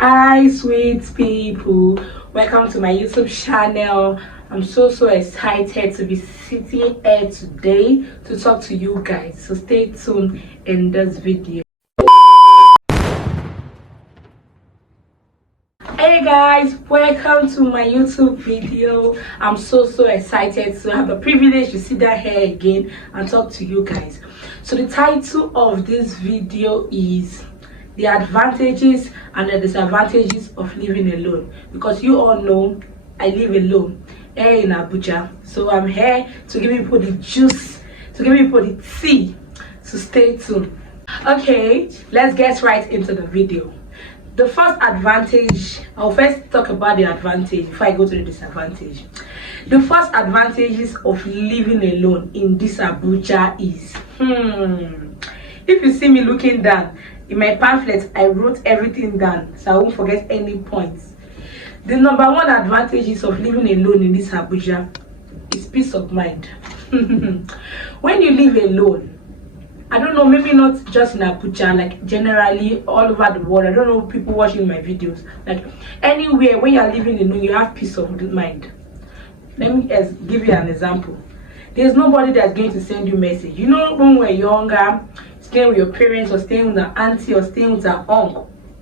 Hi, sweet people. Welcome to my YouTube channel. I'm so excited to be sitting here today to talk to you guys. So stay tuned in this video. Hey guys, welcome to my YouTube video. I'm so excited to have the privilege to sit down here again and talk to you guys. So the title of this video is the advantages and the disadvantages of living alone, because you all know I live alone here in Abuja. So I'm here to give people the juice, to give people the tea. So stay tuned. Okay, let's get right into the video. The first advantage, I'll first talk about the advantage before I go to the disadvantage. The first advantages of living alone in this Abuja is if you see me looking down in my pamphlet, I wrote everything down so I won't forget any points. The number one advantages of living alone in this Abuja is peace of mind. When you live alone, I don't know, maybe not just in Abuja, like generally all over the world. I don't know, people watching my videos, like anywhere when you're living alone, you have peace of mind. Let me give you an example. There's nobody that's going to send you message. You know, when we're younger, staying with your parents or staying with an auntie or staying with an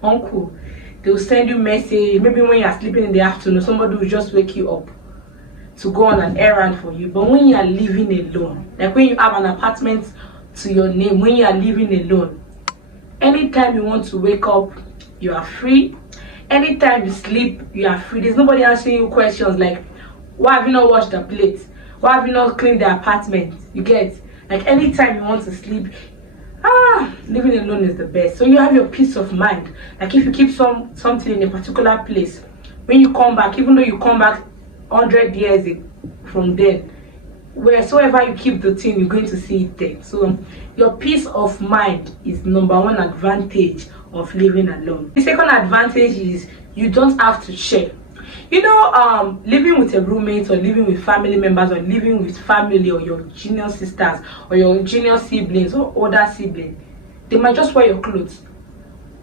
uncle, they will send you message. Maybe when you're sleeping in the afternoon, somebody will just wake you up to go on an errand for you. But when you are living alone, like when you have an apartment to your name, when you are living alone, anytime you want to wake up, you are free. Anytime you sleep, you are free. There's nobody asking you questions like, why have you not washed the plate? Why have you not cleaned the apartment? You get, like anytime you want to sleep, living alone is the best. So you have your peace of mind. Like if you keep something in a particular place, when you come back, even though you come back 100 years from then, wheresoever you keep the thing, you're going to see it there. So your peace of mind is number one advantage of living alone. The second advantage is you don't have to share. You know, living with a roommate or living with family members or living with family or your junior sisters or your junior siblings or older siblings, they might just wear your clothes.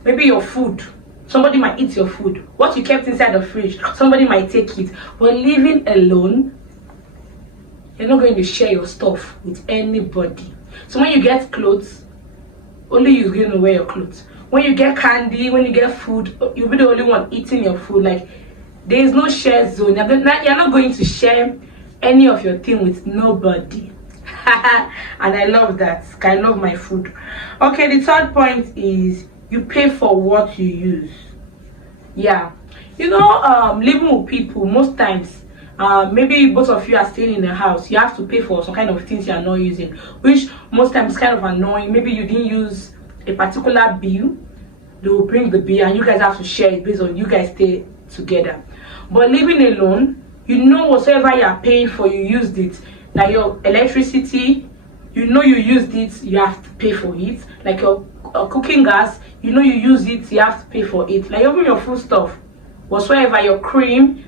Maybe your food, somebody might eat your food. What you kept inside the fridge, somebody might take it. But living alone, you're not going to share your stuff with anybody. So when you get clothes, only you're going to wear your clothes. When you get candy, when you get food, you'll be the only one eating your food. Like, there is no share zone. You're not going to share any of your thing with nobody. And I love that. I love my food. Okay, the third point is you pay for what you use. Yeah, you know, living with people, most times, maybe both of you are staying in a house, you have to pay for some kind of things you are not using, which most times is kind of annoying. Maybe you didn't use a particular bill, they will bring the bill and you guys have to share it based on you guys stay together. But living alone, you know, whatever you are paying for, you used it. Like your electricity, you know you used it, you have to pay for it. Like your cooking gas, you know you use it, you have to pay for it. Like even your food stuff, whatsoever, your cream,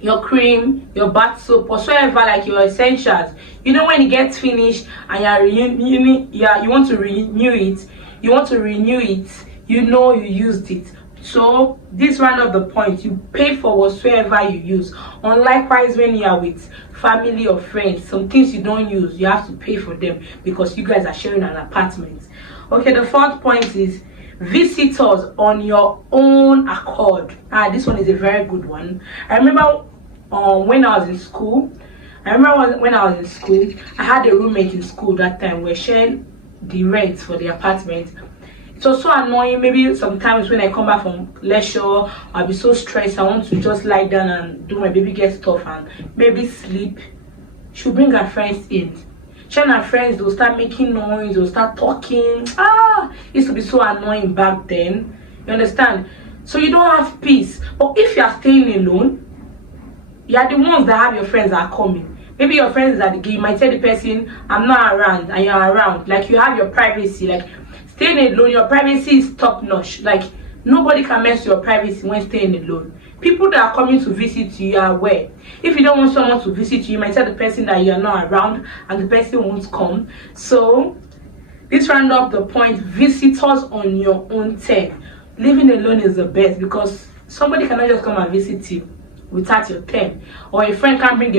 your bath soap, whatsoever, like your essentials, you know, when it gets finished and you want to renew it, you know you used it. So this round of the point, you pay for whatsoever you use. Unlikewise, when you are with family or friends, some things you don't use, you have to pay for them because you guys are sharing an apartment. Okay, the fourth point is visitors on your own accord. This one is a very good one. I remember when I was in school, I had a roommate in school that time. We're sharing the rent for the apartment. It was so annoying. Maybe sometimes when I come back from lecture, I'll be so stressed. I want to just lie down and do my baby get stuff and maybe sleep. She'll bring her friends in. She and her friends, they'll start making noise, they'll start talking. It used to be so annoying back then. You understand? So you don't have peace. But if you are staying alone, you are the ones that have your friends that are coming. Maybe your friends is at the game, you might tell the person, I'm not around, and you're around. Like you have your privacy. Like staying alone, your privacy is top notch. Like nobody can mess your privacy when staying alone. People that are coming to visit you are aware. If you don't want someone to visit you, you might tell the person that you are not around and the person won't come. So this round up the point, visitors on your own term. living alone is the best, because somebody cannot just come and visit you without your term, or a friend can bring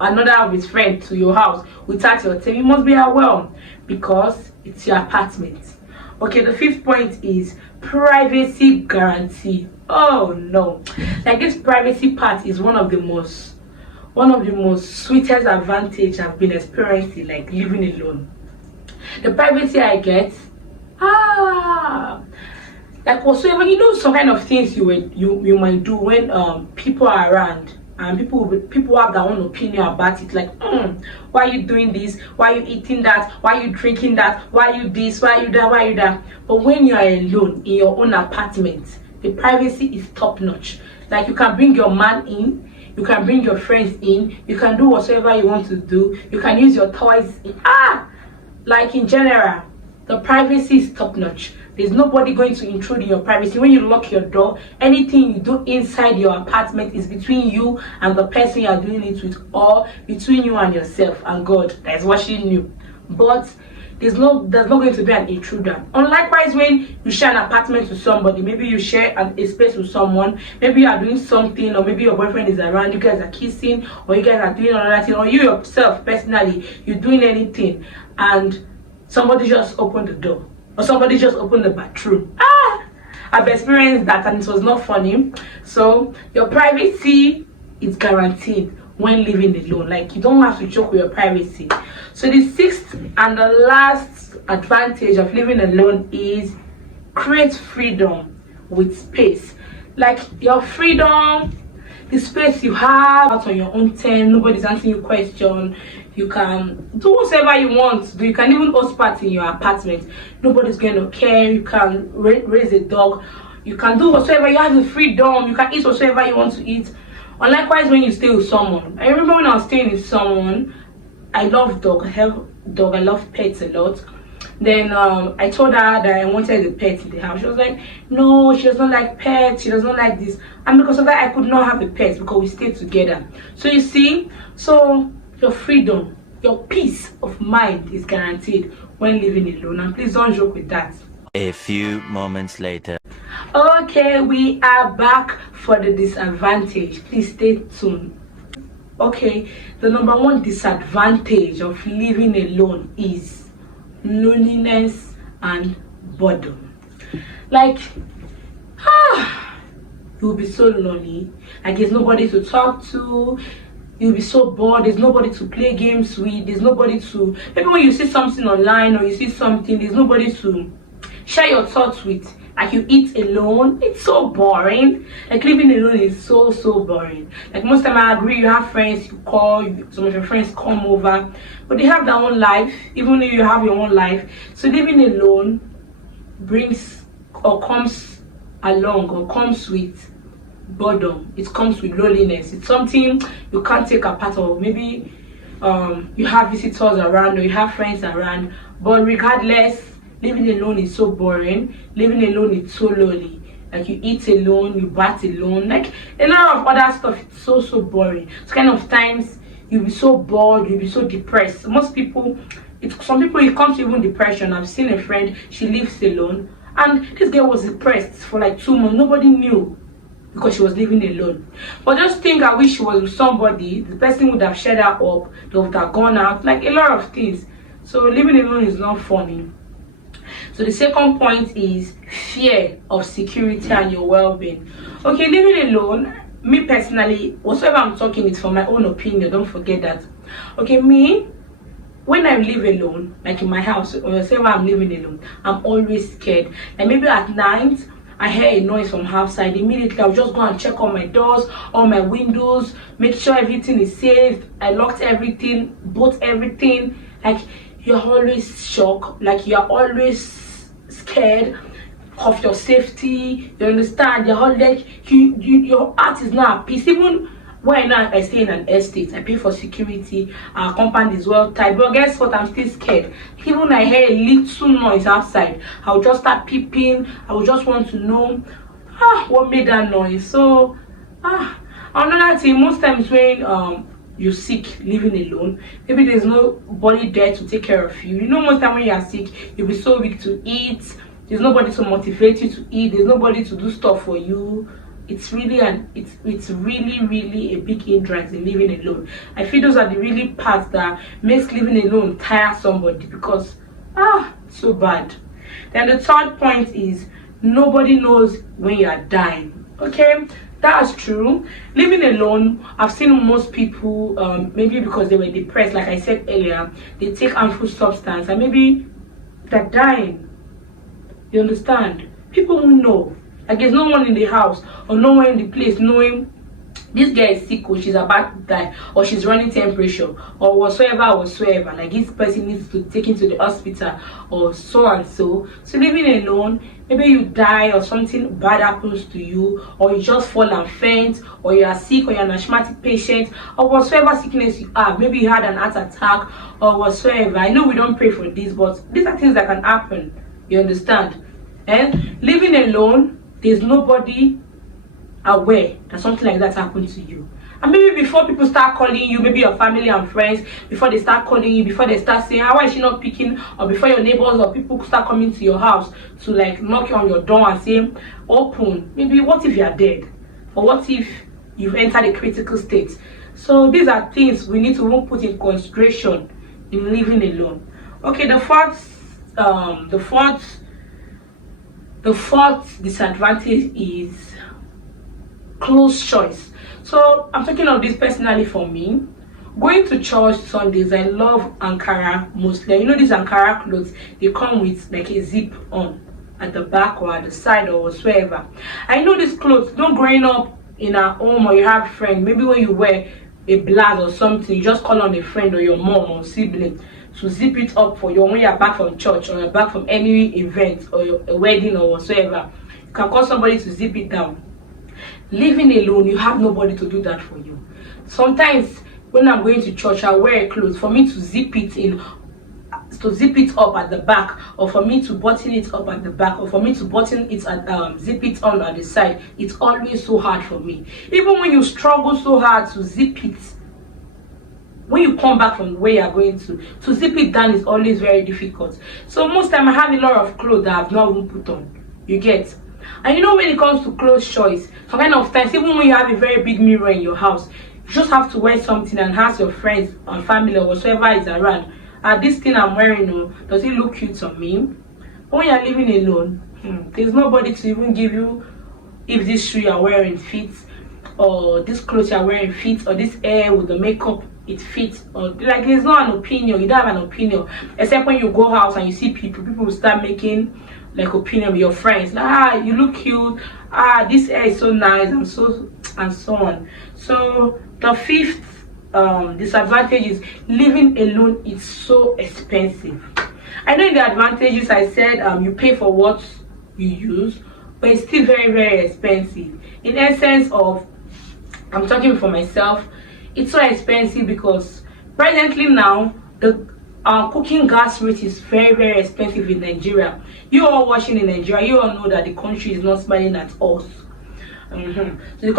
another of his friend to your house without your term. You must be aware, because it's your apartment. Okay, the fifth point is privacy guarantee. Oh no, like this privacy part is one of the most sweetest advantage I've been experiencing, like living alone. The privacy I get, like whatsoever, some kind of things you might do when people are around, and people have their own opinion about it, like why are you doing this, why are you eating that, why are you drinking that, why are you this, why are you that, why are you that. But when you are alone in your own apartment, the privacy is top notch. Like you can bring your man in, you can bring your friends in, you can do whatever you want to do, you can use your toys in. Like in general, the privacy is top notch. There's nobody going to intrude in your privacy. When you lock your door, anything you do inside your apartment is between you and the person you are doing it with, or between you and yourself and God that is watching you. But there's not going to be an intruder. Unlikewise, when you share an apartment with somebody, maybe you share a space with someone, maybe you are doing something, or maybe your boyfriend is around, you guys are kissing, or you guys are doing another thing, or you yourself personally, you're doing anything, and somebody just opened the door, or somebody just opened the bathroom. I've experienced that, and it was not funny. So your privacy is guaranteed when living alone. Like you don't have to joke with your privacy. So the sixth and the last advantage of living alone is create freedom with space. Like your freedom, the space you have out on your own term, nobody's answering you question. You can do whatever you want to do. You can even host party in your apartment. Nobody's going to care. You can raise a dog. You can do whatever. You have the freedom. You can eat whatever you want to eat. Unlikewise, when you stay with someone. I remember when I was staying with someone, I love dog. I have dog. I love pets a lot. Then I told her that I wanted a pet in the house. She was like, no, she doesn't like pets. She doesn't like this. And because of that, I could not have a pet because we stayed together. So you see, your freedom, your peace of mind is guaranteed when living alone. And please don't joke with that. A few moments later. Okay, we are back for the disadvantage. Please stay tuned. Okay, the number one disadvantage of living alone is loneliness and boredom. Like, you'll be so lonely. Like there's nobody to talk to. You'll be so bored. There's nobody to play games with. There's nobody to, maybe when you see something online or you see something, there's nobody to share your thoughts with. Like you eat alone, it's so boring. Like living alone is so boring. Like most time I agree, you have friends, you call, some of your friends come over, but they have their own life, even though you have your own life. So living alone brings or comes along or comes with boredom. It comes with loneliness. It's something you can't take a part of. Maybe you have visitors around or you have friends around, but regardless, living alone is so boring. Living alone is so lonely. Like you eat alone, you bath alone, like a lot of other stuff. It's so boring. It's kind of times you'll be so bored, you'll be so depressed. Most people, some people it comes to even depression. I've seen a friend, she lives alone, and this girl was depressed for like 2 months. Nobody knew because she was living alone. But just think, I wish she was with somebody. The person would have shared her up, they would have gone out, like a lot of things. So living alone is not funny. So the second point is fear of security and your well-being. Okay, living alone, me personally, whatever I'm talking is for my own opinion, don't forget that. Okay, me, when I live alone, like in my house, or wherever I'm living alone, I'm always scared. And maybe at night, I hear a noise from outside. Immediately, I'll just go and check all my doors, all my windows, make sure everything is safe. I locked everything, bought everything. Like, you're always shocked. Like, you're always scared of your safety. You understand? You're all like, your heart is not at peace. Even when I stay in an estate, I pay for security. Our compound is well tied. But guess what? I'm still scared. Even when I hear a little noise outside, I'll just start peeping. I will just want to know what made that noise. So another thing, most times when you're sick, living alone, maybe there's nobody there to take care of you. You know, most time when you are sick, you'll be so weak to eat. There's nobody to motivate you to eat. There's nobody to do stuff for you. It's really really a big hindrance in living alone. I feel those are the really parts that makes living alone tire somebody, because so bad. Then the third point is nobody knows when you are dying. Okay, that's true. Living alone, I've seen most people, maybe because they were depressed, like I said earlier, they take harmful substance and maybe they're dying. You understand? People who know, like there's no one in the house or no one in the place knowing this girl is sick or she's about to die or she's running temperature or whatsoever. Like this person needs to take into the hospital or so and so. So living alone, maybe you die or something bad happens to you, or you just fall and faint, or you are sick, or you're an asthmatic patient, or whatsoever sickness you have. Maybe you had an heart attack or whatsoever. I know we don't pray for this, but these are things that can happen. You understand? And living alone, there's nobody aware that something like that happened to you. And maybe before people start calling you, maybe your family and friends, before they start calling you, before they start saying, why is she not picking, or before your neighbors or people start coming to your house to like knock on your door and say, open, maybe what if you are dead? Or what if you've entered a critical state? So these are things we need to put in consideration in living alone. Okay, the fourth disadvantage is clothes choice. So I'm talking of this personally for me. Going to church Sundays, I love Ankara mostly. You know these Ankara clothes, they come with like a zip on at the back or at the side or whatsoever. I know these clothes, don't growing up in a home or you have a friend, maybe when you wear a blouse or something, you just call on a friend or your mom or sibling to zip it up for you when you're back from church or you're back from any event or a wedding or whatsoever. You can call somebody to zip it down. Living alone, you have nobody to do that for you. Sometimes when I'm going to church, I wear a clothes for me to zip it in, to zip it up at the back, or for me to button it up at the back, or for me to button it at zip it on at the side. It's always so hard for me. Even when you struggle so hard to zip it, when you come back from where you're going to zip it down is always very difficult. So most time I have a lot of clothes that I've not even put on. You get? And you know, when it comes to clothes choice, some kind of times, even when you have a very big mirror in your house, you just have to wear something and ask your friends and family or whatever is around, this thing I'm wearing, does it look cute on me? But when you're living alone, there's nobody to even give you if this shoe you're wearing fits, or this clothes you're wearing fits, or this hair with the makeup it fits, or like there's not an opinion. You don't have an opinion except when you go out and you see people will start making like opinion with your friends, like, you look cute, this hair is so nice, and so on. So the fifth disadvantage is living alone is so expensive. I know in the advantages I said you pay for what you use, but it's still very, very expensive. In essence of, I'm talking for myself, it's so expensive because presently now the cooking gas rate is very, very expensive in Nigeria. You all watching in Nigeria, you all know that the country is not smiling at us. So the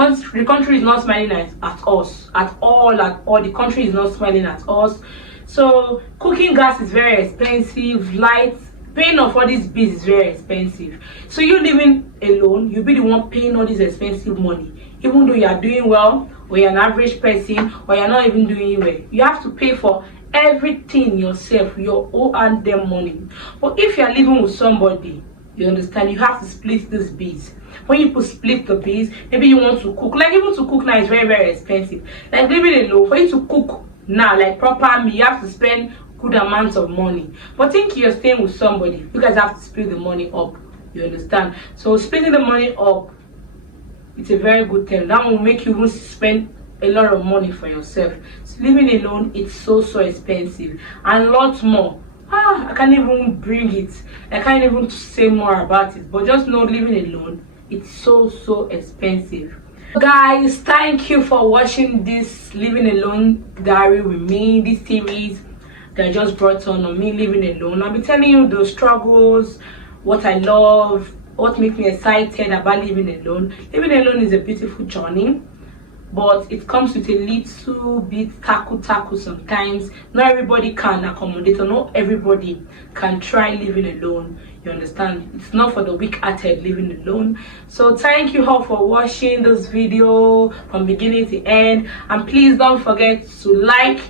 country is not smiling at us at all. The country is not smiling at us. So cooking gas is very expensive. Lights, paying off all these bills is very expensive. So you living alone, you'll be the one paying all this expensive money, even though you are doing well, or you're an average person, or you're not even doing well. You have to pay for everything yourself, your own damn money. But if you're living with somebody, you understand, you have to split these bills. When you split the bills, maybe you want to cook, like even to cook now is very, very expensive. Like living alone, for you to cook now, like proper meal, you have to spend good amounts of money. But think you're staying with somebody, you guys have to split the money up. You understand? So splitting the money up, it's a very good thing. That will make you spend a lot of money for yourself. So living alone, it's so expensive, and lots more. I can't even bring it. I can't even say more about it. But just know, living alone, it's so expensive. Guys, thank you for watching this living alone diary with me. This series that I just brought on me living alone. I'll be telling you the struggles, what I love, what makes me excited about living alone. Living alone is a beautiful journey. but it comes with a little bit tackle sometimes. Not everybody can accommodate, or not everybody can try living alone. You understand? It's not for the weak-hearted living alone. So thank you all for watching this video from beginning to end, and please don't forget to like,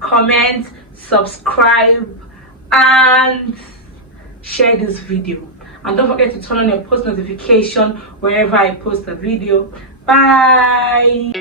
comment, subscribe, and share this video. And don't forget to turn on your post notification wherever I post a video. Bye.